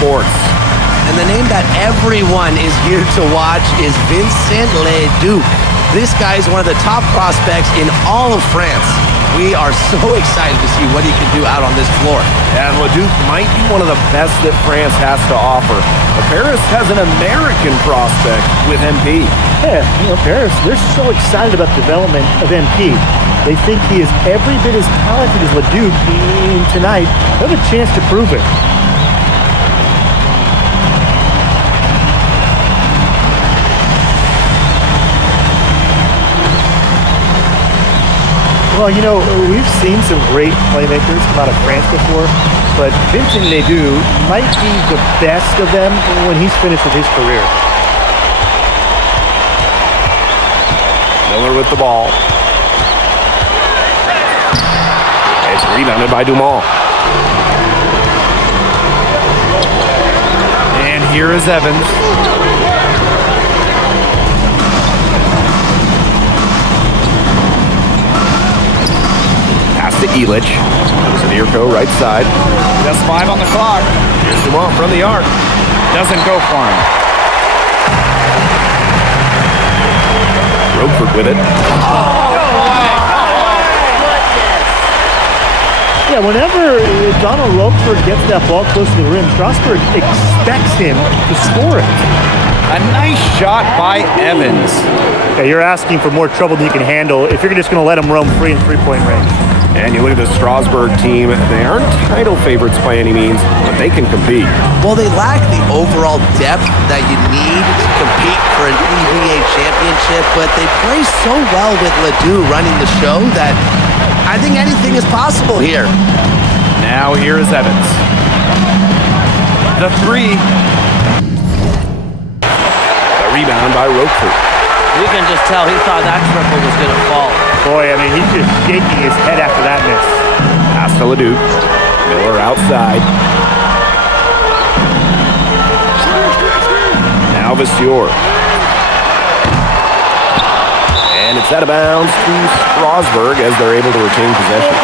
sports. And the name that everyone is here to watch is Vincent Leduc. This guy is one of the top prospects in all of France. We are so excited to see what he can do out on this floor. And Leduc might be one of the best that France has to offer. But Paris has an American prospect with MP. Yeah, Paris, they're so excited about the development of MP. They think he is every bit as talented as Leduc, and tonight they have a chance to prove it. Well, we've seen some great playmakers come out of France before, but Vincent Leduc might be the best of them when he's finished with his career. Miller with the ball. It's rebounded by Dumont. And here is Evans. To Elich. Zadirko right side. Just 5 on the clock. Here's Dumont from the arc. Doesn't go for him. Roquefort with it. Yeah, whenever Donald Roquefort gets that ball close to the rim, Strasburg expects him to score it. A nice shot by Evans. Yeah, you're asking for more trouble than you can handle if you're just going to let him roam free in three-point range. And you look at the Strasbourg team, they aren't title favorites by any means, but they can compete. Well, they lack the overall depth that you need to compete for an EBA championship, but they play so well with Ledoux running the show that I think anything is possible here. Now here is Evans. The 3. The rebound by Roquefort. You can just tell he thought that triple was going to fall. Boy, he's just shaking his head after that miss. Pass to Leduc. Miller outside. Now Vasseur. And it's out of bounds to Strasbourg as they're able to retain possession.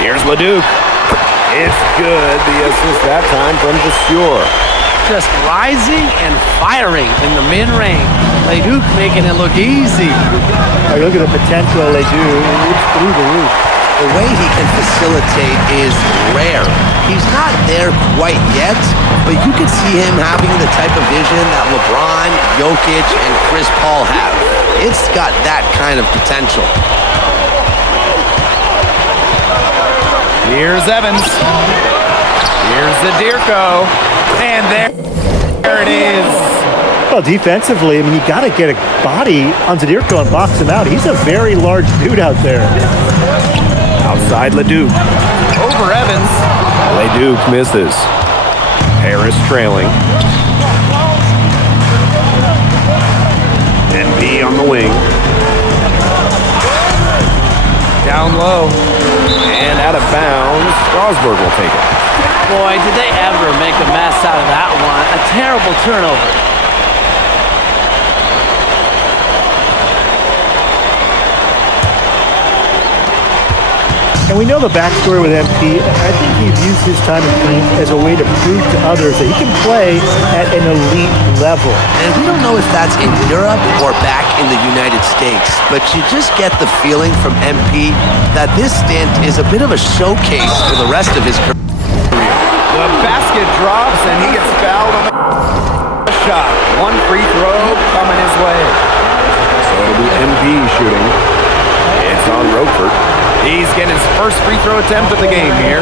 Here's Leduc. It's good. The assist that time from Vasseur. Just rising and firing in the mid-range. Leduc making it look easy. Look at the potential of Leduc. It's through the roof. The way he can facilitate is rare. He's not there quite yet, but you could see him having the type of vision that LeBron, Jokic, and Chris Paul have. It's got that kind of potential. Here's Evans. Here's Zadirko. And there it is. Well, defensively, you got to get a body on Zadirko and box him out. He's a very large dude out there. Outside Leduc. Over Evans. Leduc misses. Harris trailing. NP on the wing. Down low. And out of bounds, Strasbourg will take it. Boy, did they ever make a mess out of that one. A terrible turnover. And we know the backstory with MP. I think he views his time in France as a way to prove to others that he can play at an elite level. And we don't know if that's in Europe or back in the United States, but you just get the feeling from MP that this stint is a bit of a showcase for the rest of his career. The basket drops and he gets fouled on the shot. One free throw coming his way. So it'll be MP shooting. It's on Roquefort. He's getting his first free throw attempt of the game here.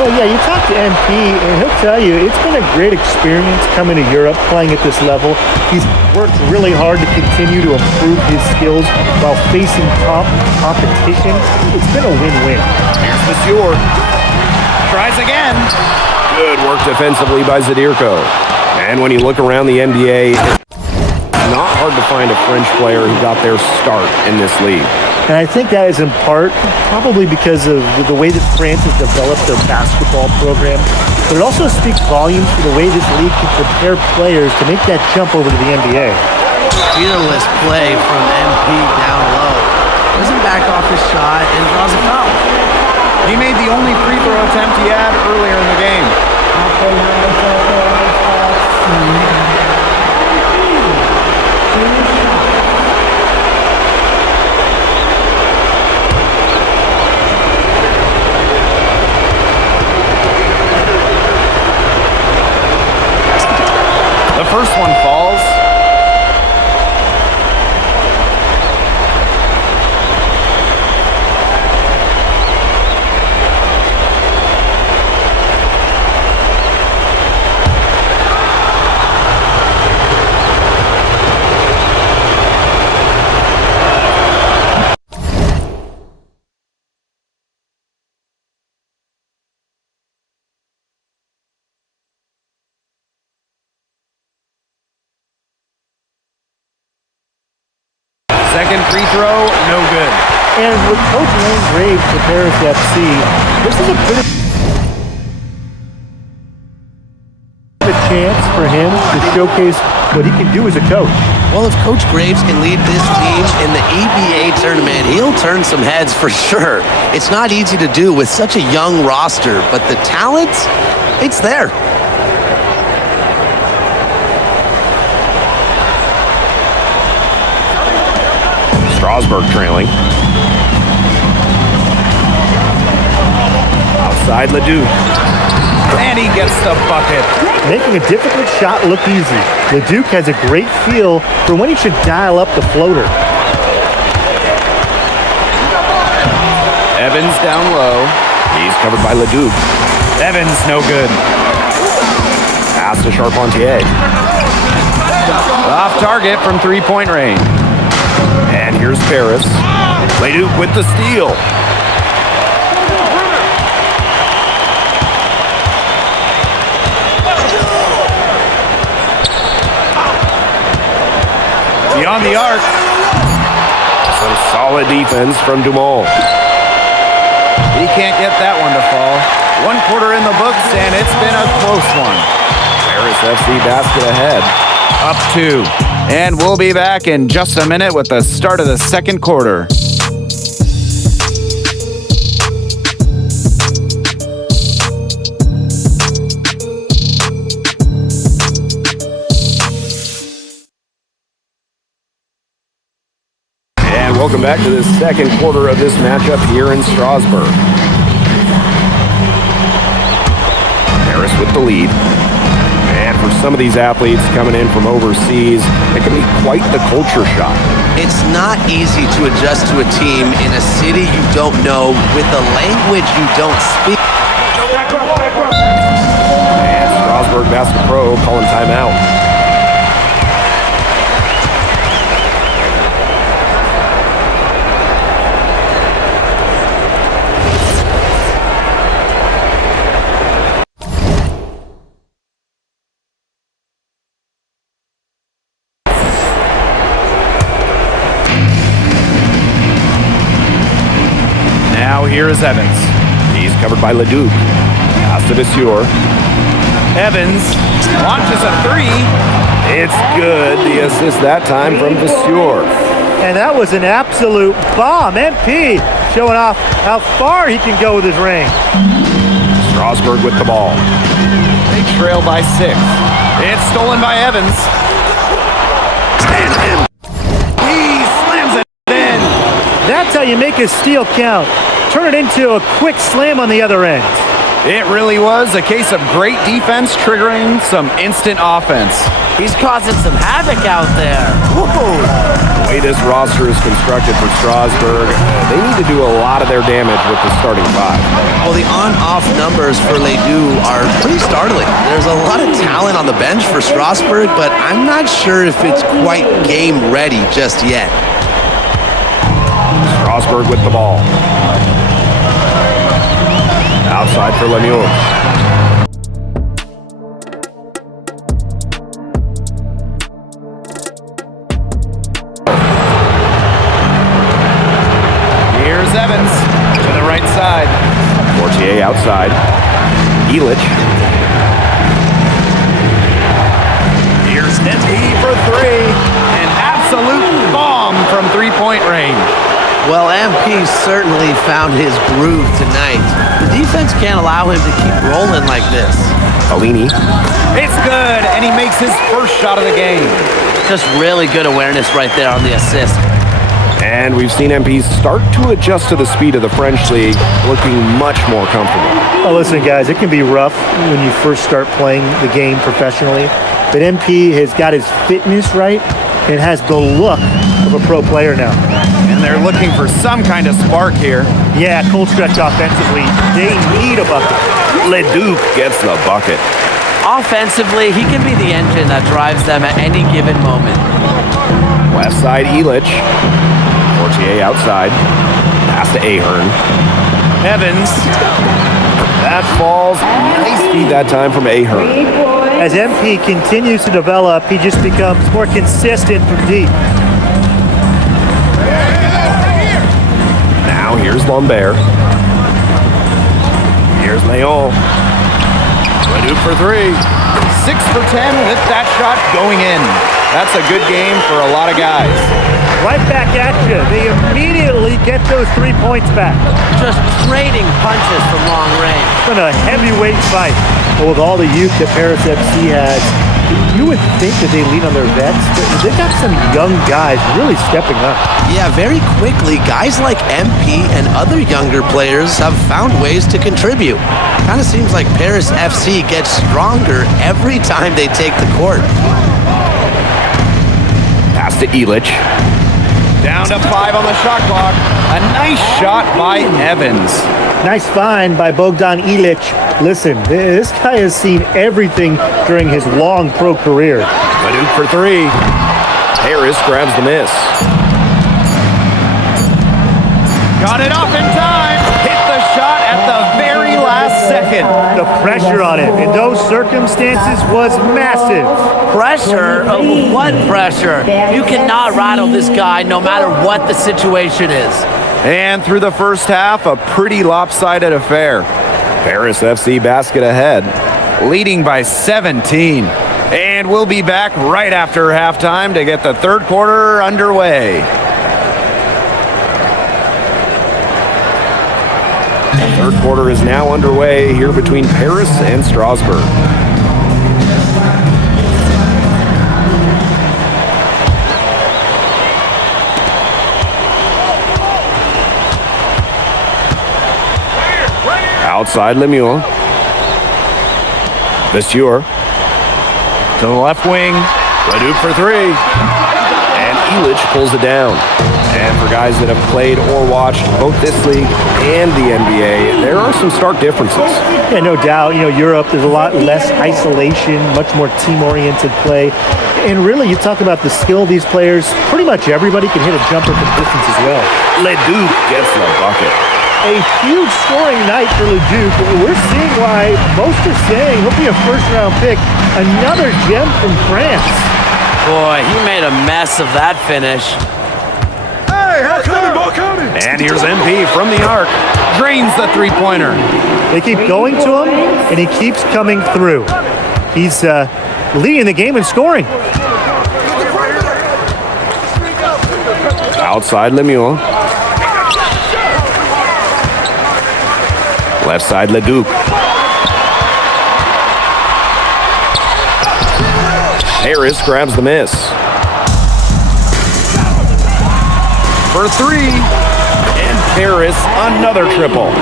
Well, yeah, you talk to MP, and he'll tell you it's been a great experience coming to Europe, playing at this level. He's worked really hard to continue to improve his skills while facing top competition. It's been a win-win. Here's Vasseur. Tries again. Good work defensively by Zadirko. And when you look around the NBA, it's not hard to find a French player who got their start in this league. And I think that is in part probably because of the way that France has developed their basketball program. But it also speaks volumes for the way this league can prepare players to make that jump over to the NBA. Fearless play from MP down low. Doesn't back off his shot and draws a foul. He made the only free throw attempt he had earlier in the game. The first one falls. Second free throw, no good. And with Coach Lane Graves for Paris FC, this is a pretty good chance for him to showcase what he can do as a coach. Well, if Coach Graves can lead this team in the EBA tournament, he'll turn some heads for sure. It's not easy to do with such a young roster, but the talent, it's there. Strasburg trailing. Outside Ledoux. And he gets the bucket. Making a difficult shot look easy. Leduc has a great feel for when he should dial up the floater. Evans down low. He's covered by Ledoux. Evans, no good. Pass to Charpentier. Off target from three-point range. And here's Paris. Ledoux with the steal. Beyond the arc. Some solid defense from Dumont. He can't get that one to fall. 1 quarter in the books, and it's been a close one. Paris FC basket ahead. Up 2. And we'll be back in just a minute with the start of the second quarter. And welcome back to the second quarter of this matchup here in Strasbourg. Paris with the lead. And for some of these athletes coming in from overseas, it can be quite the culture shock. It's not easy to adjust to a team in a city you don't know with a language you don't speak. And Strasbourg Basket Pro calling timeout. Now here is Evans. He's covered by Leduc. Pass to Vasseur. Evans launches a 3. It's good. The assist that time from Vasseur. And that was an absolute bomb. MP showing off how far he can go with his range. Strasbourg with the ball. They trail by 6. It's stolen by Evans. And he slams it in. That's how you make a steal count. Turn it into a quick slam on the other end. It really was a case of great defense triggering some instant offense. He's causing some havoc out there. The way this roster is constructed for Strasbourg, they need to do a lot of their damage with the starting 5. Well, the on-off numbers for Ledoux are pretty startling. There's a lot of talent on the bench for Strasbourg, but I'm not sure if it's quite game ready just yet. Strasbourg with the ball. Outside for Lemieux. Here's Evans to the right side. Fortier outside. Elich. Here's MP for three. An absolute bomb from three-point range. Well, MP certainly found his groove tonight. The defense can't allow him to keep rolling like this. Alini. It's good, and he makes his first shot of the game. Just really good awareness right there on the assist. And we've seen MP start to adjust to the speed of the French League, looking much more comfortable. Oh, listen, guys, it can be rough when you first start playing the game professionally. But MP has got his fitness right and has the look of a pro player now. And they're looking for some kind of spark here. Yeah, cold stretch offensively. They need a bucket. Leduc gets the bucket. Offensively, he can be the engine that drives them at any given moment. Left side, Elich. Fortier outside. Pass to Ahern. Evans. That falls. Nice feed that time from Ahern. As MP continues to develop, he just becomes more consistent from deep. Now here's Lambert. Here's Leon. Leduc for three. 6 for 10 with that shot going in. That's a good game for a lot of guys. Right back at you. They immediately get those 3 points back. Just trading punches from long range. It's been a heavyweight fight. But with all the youth that Paris FC has, you would think that they lean on their vets, but they've got some young guys really stepping up. Yeah, very quickly, guys like MP and other younger players have found ways to contribute. Kind of seems like Paris FC gets stronger every time they take the court. Pass to Elich. Down to 5 on the shot clock. A nice shot by Evans. Nice find by Bogdan Ilic. Listen, this guy has seen everything during his long pro career. Leduc for three. Harris grabs the miss. Got it off in time. Hit the shot at the very last second. The pressure on him in those circumstances was massive. Pressure? What pressure? You cannot rattle this guy no matter what the situation is. And through the first half, a pretty lopsided affair. Paris FC basket ahead. Leading by 17. And we'll be back right after halftime to get the third quarter underway. The third quarter is now underway here between Paris and Strasbourg. Outside Lemieux. Vasseur. To the left wing. Leduc for three. And Elich pulls it down. And for guys that have played or watched both this league and the NBA, there are some stark differences. Yeah, no doubt. You know, Europe, there's a lot less isolation, much more team-oriented play. And really, you talk about the skill of these players, pretty much everybody can hit a jumper from distance as well. Leduc gets the bucket. A huge scoring night for Leduc. We're seeing why most are saying he'll be a first-round pick. Another gem from France. Boy, he made a mess of that finish. And here's MP from the arc. Drains the three-pointer. They keep going to him, and he keeps coming through. He's leading the game in scoring. Outside Lemieux. Left side Leduc. Harris grabs the miss. For three. And Harris another triple.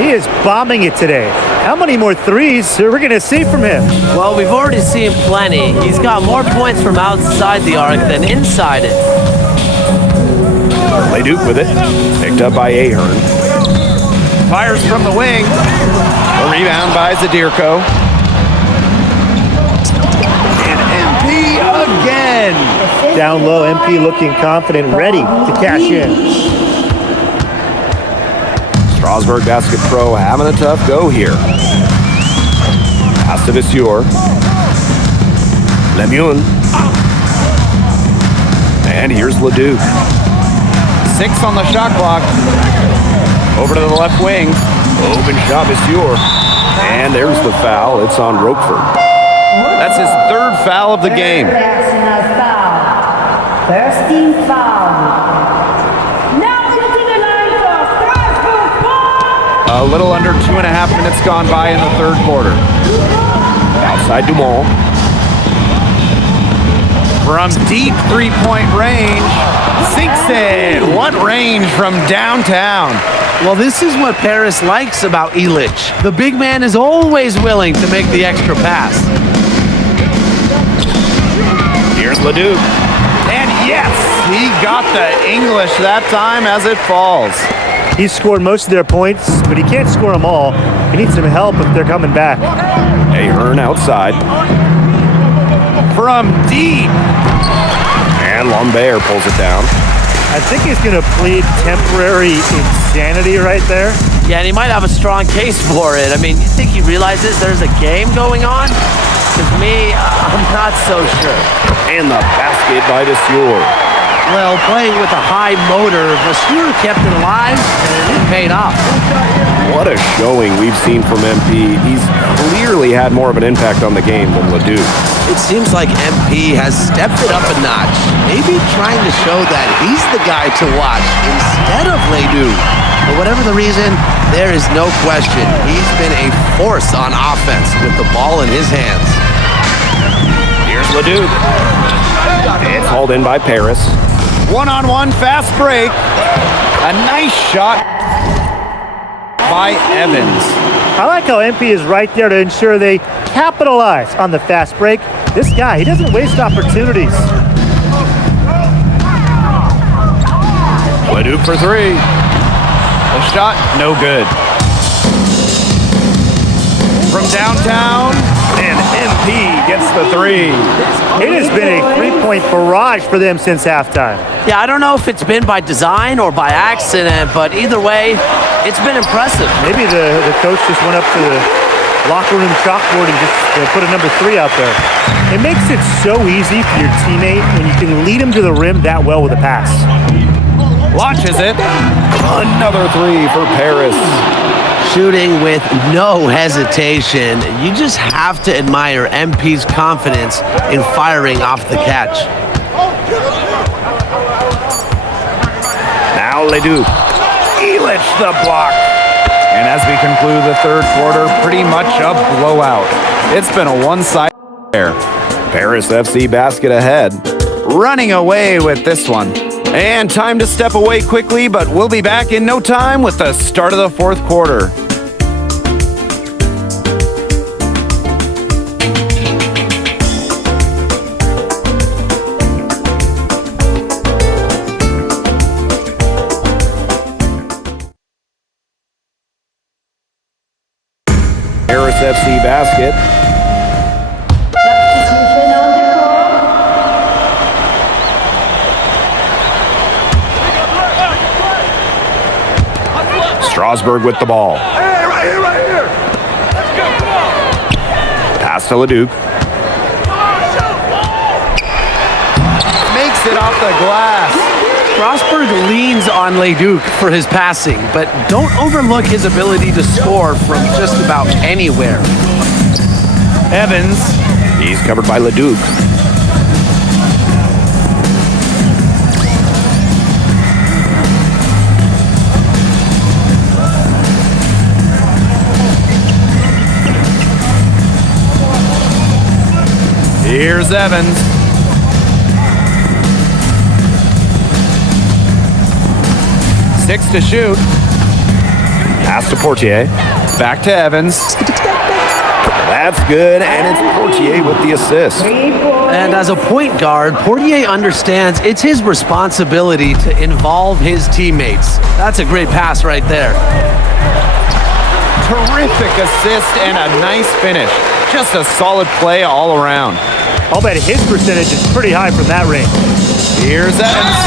He is bombing it today. How many more threes are we going to see from him? Well, we've already seen plenty. He's got more points from outside the arc than inside it. Leduc with it. Picked up by Ahern. Fires from the wing. A rebound by Zadirko. And MP again. Down low, MP looking confident, ready to cash in. Strasburg Basket Pro having a tough go here. Pass to Viseur. Lemoyne. And here's Leduc. 6 on the shot clock. Over to the left wing. Open shot, Viseur. And there's the foul. It's on Roquefort. That's his 3rd foul of the game. Personal foul. First team foul. Now to the line for Strasbourg ball. A little under 2.5 minutes gone by in the 3rd quarter. Outside Dumont. From deep 3-point range, sinks it. What range from downtown. Well, this is what Paris likes about Illich. The big man is always willing to make the extra pass. Here's Leduc. And yes, he got the English that time as it falls. He's scored most of their points, but he can't score them all. He needs some help if they're coming back. Ahern outside. From deep. And Lambert pulls it down. I think he's going to plead temporary insanity right there. Yeah, and he might have a strong case for it. I mean, you think he realizes there's a game going on? Because me, I'm not so sure. And the basket by Viseur. Well, playing with a high motor, Viseur kept it alive, and it paid off. What a showing we've seen from MP. He's clearly had more of an impact on the game than Leduc. It seems like MP has stepped it up a notch, maybe trying to show that he's the guy to watch instead of Leduc. For whatever the reason, there is no question he's been a force on offense with the ball in his hands. Here's Leduc. It's hauled in by Paris. 1-on-1 fast break. A nice shot by Evans. I like how MP is right there to ensure they capitalize on the fast break. This guy, he doesn't waste opportunities. Leduc for 3. The shot, no good. From downtown, and MP gets the 3. It has been a three-point barrage for them since halftime. Yeah, I don't know if it's been by design or by accident, but either way, it's been impressive. Maybe the coach just went up to the locker room chalkboard and just put a number 3 out there. It makes it so easy for your teammate when you can lead him to the rim that well with a pass. Launches it. Another 3 for Paris. Shooting with no hesitation. You just have to admire MP's confidence in firing off the catch. Now Leduc. Illich the block. And as we conclude the 3rd quarter, pretty much a blowout. It's been a one-sided affair. Paris FC basket ahead. Running away with this one. And time to step away quickly, but we'll be back in no time with the start of the 4th quarter. Paris FC basket. Substitution on the court. Strasburg with the ball. Right here. Pass to Leduc. Makes it off the glass. Strasburg leans on Leduc for his passing, but don't overlook his ability to score from just about anywhere. Evans. He's covered by Leduc. Here's Evans. Six to shoot. Pass to Portier. Back to Evans. That's good, and it's Portier with the assist. And as a point guard, Portier understands it's his responsibility to involve his teammates. That's a great pass right there. Terrific assist and a nice finish. Just a solid play all around. I'll bet his percentage is pretty high from that range. Here's Evans.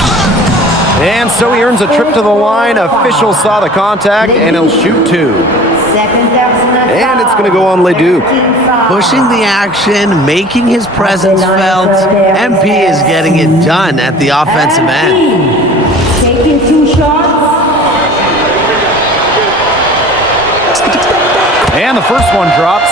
And so he earns a trip to the line. Officials saw the contact, and he'll shoot 2. Second personal And it's foul. going to go on Leduc. 13 foul. Pushing the action, making his presence felt. MP is getting it done at the offensive end. Taking 2 shots. And the first one drops.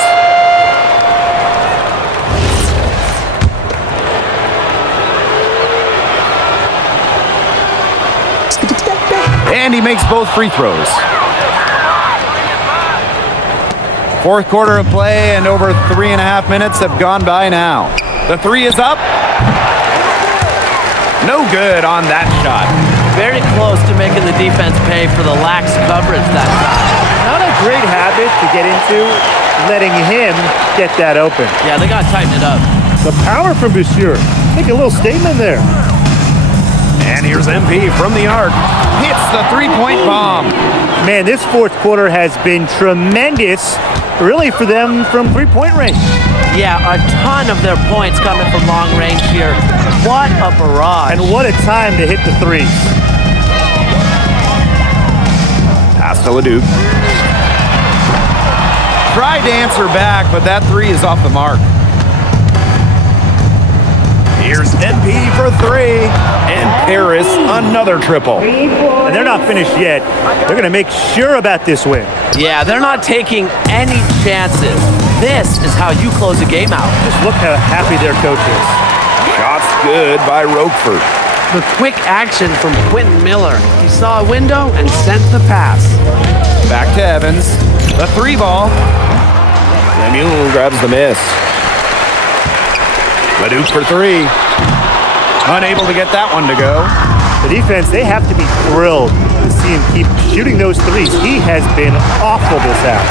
And he makes both free throws. Fourth quarter of play, and over 3.5 minutes have gone by now. The three is up. No good on that shot. Very close to making the defense pay for the lax coverage that time. Not a great habit to get into, letting him get that open. Yeah, they got to tighten it up. The power from Boucher. Make a little statement there. And here's MP from the arc. Hits the three-point bomb. Man, this fourth quarter has been tremendous, really, for them from three-point range. Yeah, a ton of their points coming from long range here. What a barrage. And what a time to hit the threes. Pass to Leduc. Tried to answer back, but that three is off the mark. Here's MP for 3. And Paris, another triple. And they're not finished yet. They're going to make sure about this win. Yeah, they're not taking any chances. This is how you close a game out. Just look how happy their coach is. Shots good by Roquefort. The quick action from Quentin Miller. He saw a window and sent the pass. Back to Evans. The 3 ball. Lemuel grabs the miss. Leduc for 3. Unable to get that one to go. The defense, they have to be thrilled to see him keep shooting those threes. He has been awful this half.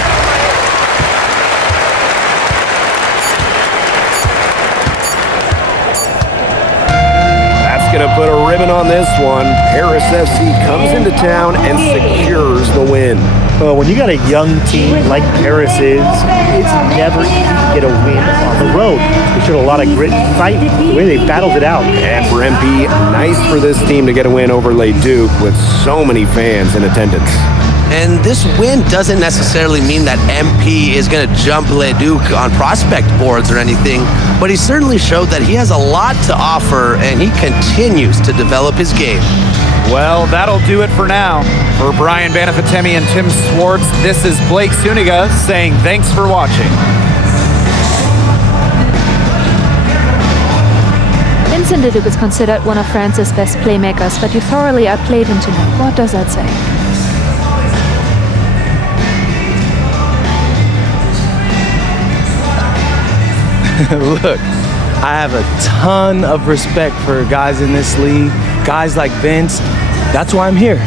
That's going to put a ribbon on this one. Paris FC comes into town and secures the win. Well, when you got a young team like Paris is, it's never easy to get a win on the road. They showed a lot of grit and fight, the way they battled it out. And for MP, nice for this team to get a win over Leduc with so many fans in attendance. And this win doesn't necessarily mean that MP is going to jump Leduc on prospect boards or anything, but he certainly showed that he has a lot to offer and he continues to develop his game. Well, that'll do it for now. For Brian Banafitemi and Tim Swartz, this is Blake Suniga saying thanks for watching. Vincent Leduc is considered one of France's best playmakers, but you thoroughly outplayed him tonight. What does that say? Look, I have a ton of respect for guys in this league, guys like Vince. That's why I'm here.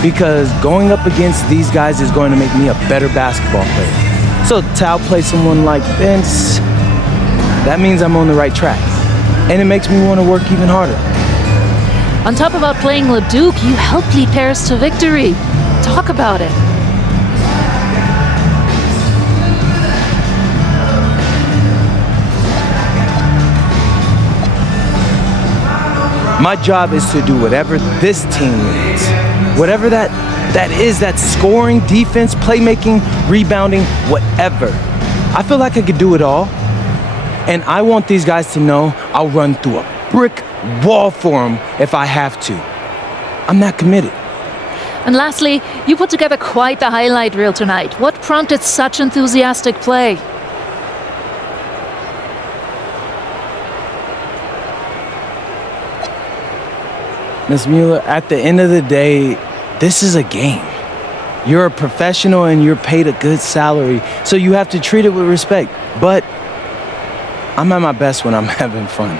Because going up against these guys is going to make me a better basketball player. So to outplay someone like Vince, that means I'm on the right track. And it makes me want to work even harder. On top of outplaying Leduc, you helped lead Paris to victory. Talk about it. My job is to do whatever this team needs. Whatever that is, that scoring, defense, playmaking, rebounding, whatever. I feel like I could do it all. And I want these guys to know I'll run through a brick wall for them if I have to. I'm that committed. And lastly, you put together quite the highlight reel tonight. What prompted such enthusiastic play? Ms. Mueller, at the end of the day, this is a game. You're a professional and you're paid a good salary, so you have to treat it with respect. But I'm at my best when I'm having fun.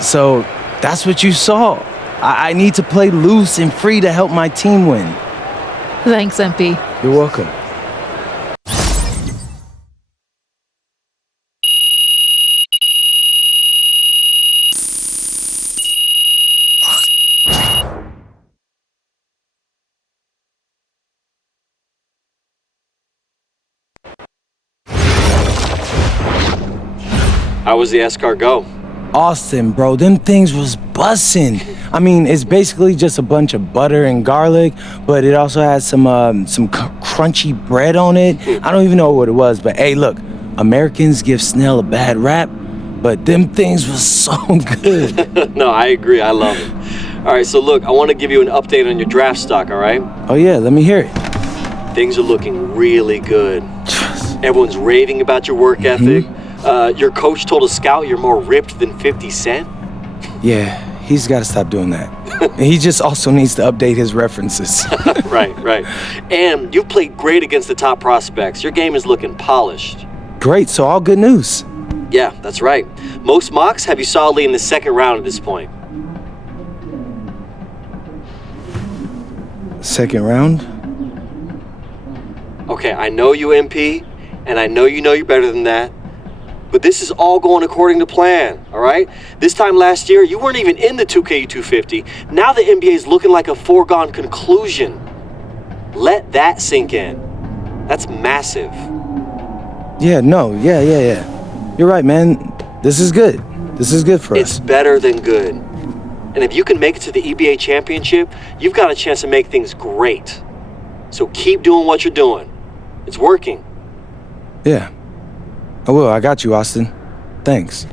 So that's what you saw. I need to play loose and free to help my team win. Thanks, MP. You're welcome. How was the escargot? Austin, bro, them things was bussin'. I mean, it's basically just a bunch of butter and garlic, but it also has some crunchy bread on it. I don't even know what it was, but hey, look, Americans give Snell a bad rap, but them things was so good. No, I agree. I love it. All right, so look, I want to give you an update on your draft stock, all right? Oh yeah, let me hear it. Things are looking really good. Everyone's raving about your work ethic. Your coach told a scout you're more ripped than 50 Cent. Yeah, he's got to stop doing that. And he just also needs to update his references. Right. And you've played great against the top prospects. Your game is looking polished. Great, so all good news. Yeah, that's right. Most mocks have you solidly in the second round at this point. Second round? Okay, I know you MP, and I know you're better than that. But this is all going according to plan, all right? This time last year, you weren't even in the 2K 250. Now the NBA is looking like a foregone conclusion. Let that sink in. That's massive. Yeah. You're right, man. This is good. This is good for us. It's better than good. And if you can make it to the EBA championship, you've got a chance to make things great. So keep doing what you're doing. It's working. Yeah. I will. I got you, Austin. Thanks.